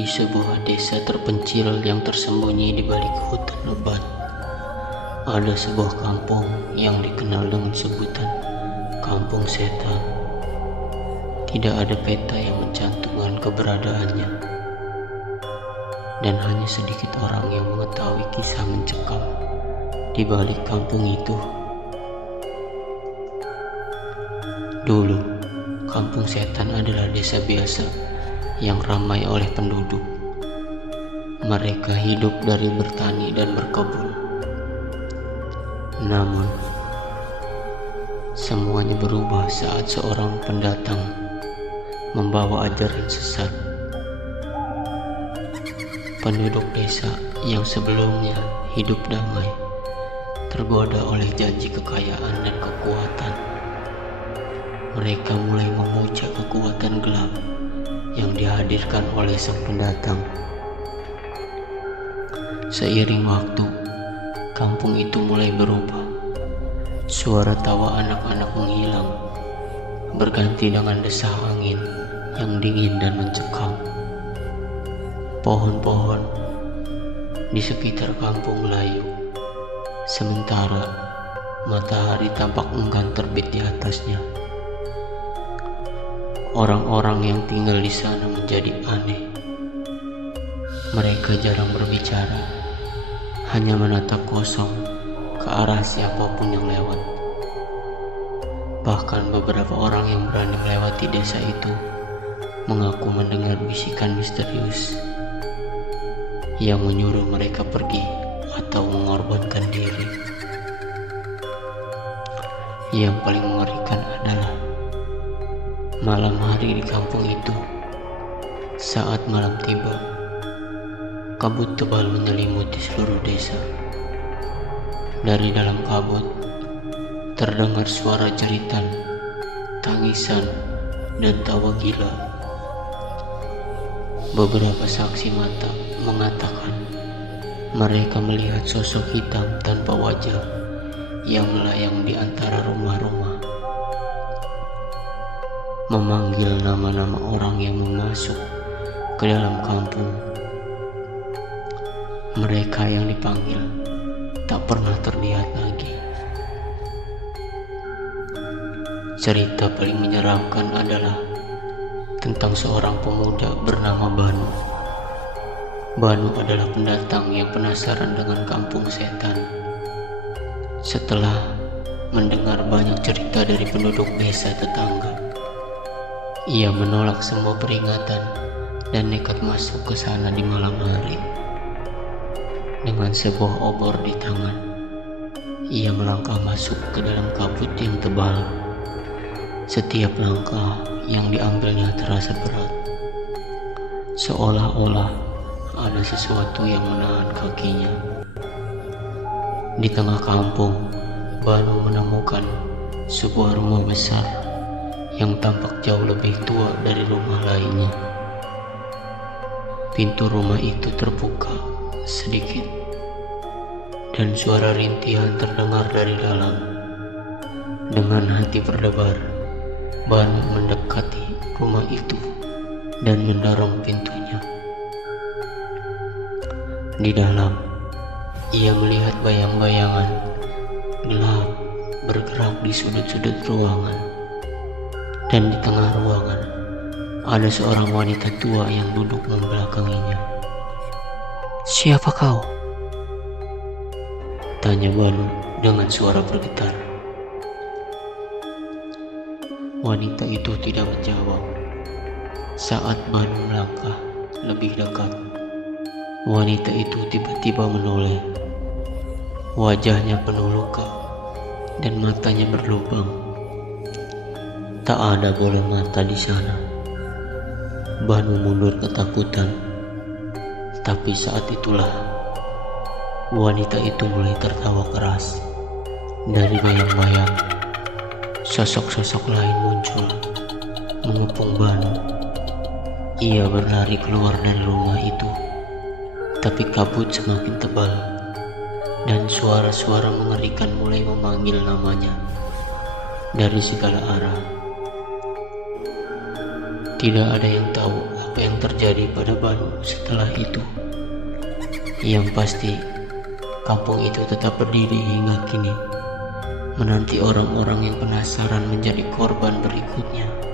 Di sebuah desa terpencil yang tersembunyi di balik hutan lebat, ada sebuah kampung yang dikenal dengan sebutan Kampung Setan. Tidak ada peta yang mencantumkan keberadaannya, dan hanya sedikit orang yang mengetahui kisah mencekam di balik kampung itu. Dulu, Kampung Setan adalah desa biasa yang ramai oleh penduduk. Mereka hidup dari bertani dan berkebun. Namun, semuanya berubah saat seorang pendatang membawa ajaran sesat. Penduduk desa yang sebelumnya hidup damai tergoda oleh janji kekayaan dan kekuatan. Mereka mulai memuja kekuatan gelap yang dihadirkan oleh sang pendatang. Seiring waktu, kampung itu mulai berubah. Suara tawa anak-anak menghilang, berganti dengan desah angin yang dingin dan mencekam. Pohon-pohon di sekitar kampung layu, sementara matahari tampak enggan terbit di atasnya. Orang-orang yang tinggal di sana menjadi aneh. Mereka jarang berbicara, hanya menatap kosong ke arah siapapun yang lewat. Bahkan beberapa orang yang berani melewati desa itu mengaku mendengar bisikan misterius yang menyuruh mereka pergi atau mengorbankan diri. Yang paling mengerikan adalah malam hari di kampung itu. Saat malam tiba, kabut tebal menyelimuti seluruh desa. Dari dalam kabut terdengar suara jeritan, tangisan, dan tawa gila. Beberapa saksi mata mengatakan mereka melihat sosok hitam tanpa wajah yang melayang di antara rumah-rumah, memanggil nama-nama orang yang masuk ke dalam kampung. Mereka yang dipanggil tak pernah terlihat lagi. Cerita paling menyeramkan adalah tentang seorang pemuda bernama Banu. Banu adalah pendatang yang penasaran dengan Kampung Setan. Setelah mendengar banyak cerita dari penduduk desa tetangga, ia menolak semua peringatan dan nekat masuk ke sana di malam hari. Dengan sebuah obor di tangan, ia melangkah masuk ke dalam kabut yang tebal. Setiap langkah yang diambilnya terasa berat, seolah-olah ada sesuatu yang menahan kakinya. Di tengah kampung, Banu menemukan sebuah rumah besar yang tampak jauh lebih tua dari rumah lainnya. Pintu rumah itu terbuka sedikit, dan suara rintihan terdengar dari dalam. Dengan hati berdebar, Banu mendekati rumah itu dan mendorong pintunya. Di dalam, ia melihat bayang-bayangan gelap bergerak di sudut-sudut ruangan. Dan di tengah ruangan, ada seorang wanita tua yang duduk membelakanginya. "Siapa kau?" tanya Banu dengan suara bergetar. Wanita itu tidak menjawab. Saat Banu melangkah lebih dekat, wanita itu tiba-tiba menoleh. Wajahnya penuh luka dan matanya berlubang. Tak ada bola mata di sana. Banu mundur ketakutan. Tapi saat itulah wanita itu mulai tertawa keras. Dari bayang-bayang, sosok-sosok lain muncul mengepung Banu. Ia berlari keluar dari rumah itu, tapi kabut semakin tebal dan suara-suara mengerikan mulai memanggil namanya dari segala arah. Tidak ada yang tahu apa yang terjadi pada Banu setelah itu. Yang pasti, kampung itu tetap berdiri hingga kini, menanti orang-orang yang penasaran menjadi korban berikutnya.